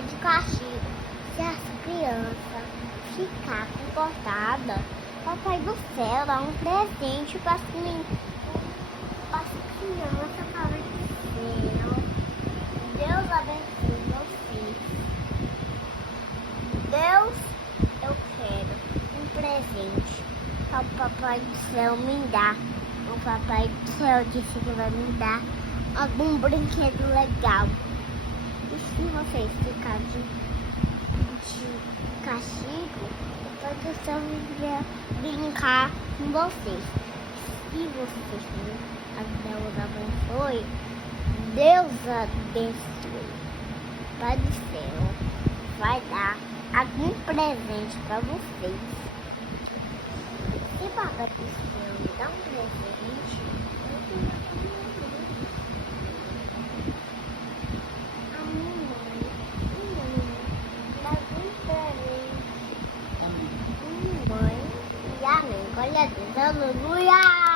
papai de castigo. Se as crianças ficar comportadas, papai do céu dá um presente para as crianças, papai do céu. Deus abençoe vocês. Deus, eu quero um presente para o papai do céu me dar. O papai do céu disse que vai me dar algum brinquedo legal. E se vocês ficarem de castigo, o papai do céu vai brincar com vocês. Se vocês Deus abençoe, Deus abençoe. Pai do céu vai dar algum presente para vocês. Se o papai do céu me dá um presente, eu tenho a minha mãe dá um presente. Mãe e a mãe, glória a Deus, aleluia!